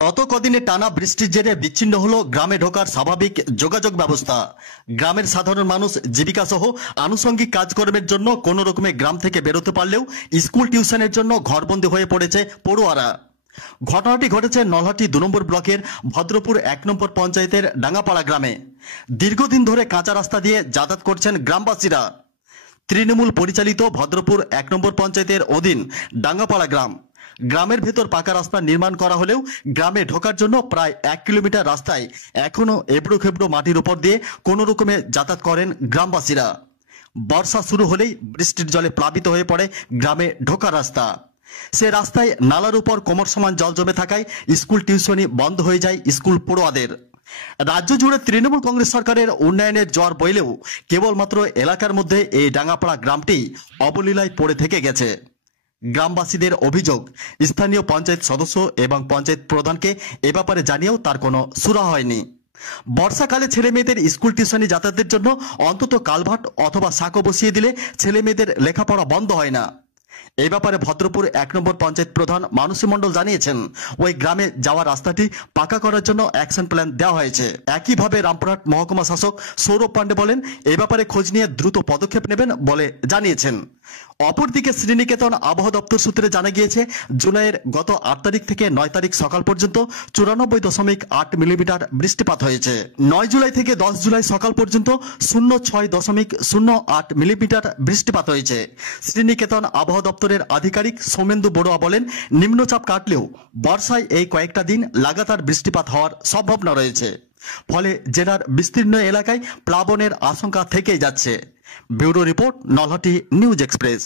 গত কদিনে টানা বৃষ্টির জেরে বিচ্ছিন্ন হলো গ্রামে ঢোকার স্বাভাবিক যোগাযোগ ব্যবস্থা। গ্রামের সাধারণ মানুষ জীবিকা সহ আনুষঙ্গিক কাজকর্মের জন্য কোনো রকমে গ্রাম থেকে বেরোতে পারলেও স্কুল টিউশনের জন্য ঘরবন্দি হয়ে পড়েছে পড়ুয়ারা। ঘটনাটি ঘটেছে নলহাটি 2 নম্বর ব্লকের ভদ্রপুর 1 নম্বর পঞ্চায়েতের ডাঙ্গাপাড়া গ্রামে। দীর্ঘদিন ধরে কাঁচা রাস্তা দিয়ে যাতায়াত করছেন গ্রামবাসীরা। তৃণমূল পরিচালিত ভদ্রপুর 1 নম্বর পঞ্চায়েতের অধীন ডাঙ্গাপাড়া গ্রামের ভেতর পাকা রাস্তা নির্মাণ করা হলেও গ্রামে ঢোকার জন্য প্রায় 1 কিলোমিটার রাস্তায় এখনো এবড়ো খেবড়ো মাটির উপর দিয়ে কোনো রকমে যাতায়াত করেন গ্রামবাসীরা। বর্ষা শুরু হলেই বৃষ্টির জলে প্লাবিত হয়ে পড়ে গ্রামে ঢোকার রাস্তা। সে রাস্তায় নালার উপর কোমর সমান জল জমে থাকায় স্কুল টিউশনি বন্ধ হয়ে যায় স্কুল পড়ুয়াদের। রাজ্য জুড়ে তৃণমূল কংগ্রেস সরকারের উন্নয়নের জ্বর বইলেও কেবলমাত্র এলাকার মধ্যে এই ডাঙ্গাপাড়া গ্রামটি অবলীলায় পড়ে থেকে গেছে। গ্রামবাসীদের অভিযোগ, স্থানীয় পঞ্চায়েত সদস্য এবং পঞ্চায়েত প্রধানকে এ ব্যাপারে জানিয়েও তার কোনো সুরাহা হয়নি। বর্ষাকালে ছেলে মেয়েদের স্কুল টিউশনি যাতায়াতের জন্য অন্তত কালভার্ট অথবা সাঁকো বসিয়ে দিলে ছেলে মেয়েদের লেখাপড়া বন্ধ হয় না। এই ব্যাপারে ভদ্রপুর 1 নম্বর পঞ্চায়েত প্রধান মানসী মণ্ডল জানিয়েছেন, ওই গ্রামে যাওয়ার রাস্তাটি পাকা করার জন্য অ্যাকশন প্ল্যান দেওয়া হয়েছে। একইভাবে রামপুরহাট মহকুমা শাসক সৌরভ পাণ্ডে বলেন, এই ব্যাপারে খোঁজ নিয়ে দ্রুত পদক্ষেপ নেবেন বলে জানিয়েছেন। অপরদিকে শ্রীনিকেতন আবহাওয়া দপ্তর সূত্রে জানা গিয়েছে, জুলাইয়ের গত 8 তারিখ থেকে 9 তারিখ সকাল পর্যন্ত 94.8 মিলিমিটার বৃষ্টিপাত হয়েছে। 9 জুলাই থেকে 10 জুলাই সকাল পর্যন্ত 06.08 মিলিমিটার বৃষ্টিপাত হয়েছে। শ্রীনিকেতন আবহাওয়া দপ্তরের আধিকারিক সৌমেন্দু বড়ুয়া বলেন, নিম্নচাপ কাটলেও বর্ষায় এই কয়েকটা দিন লাগাতার বৃষ্টিপাত হওয়ার সম্ভাবনা রয়েছে। ফলে জেলার বিস্তীর্ণ এলাকায় প্লাবনের আশঙ্কা থেকেই যাচ্ছে। Bureau report, Nalhati news express.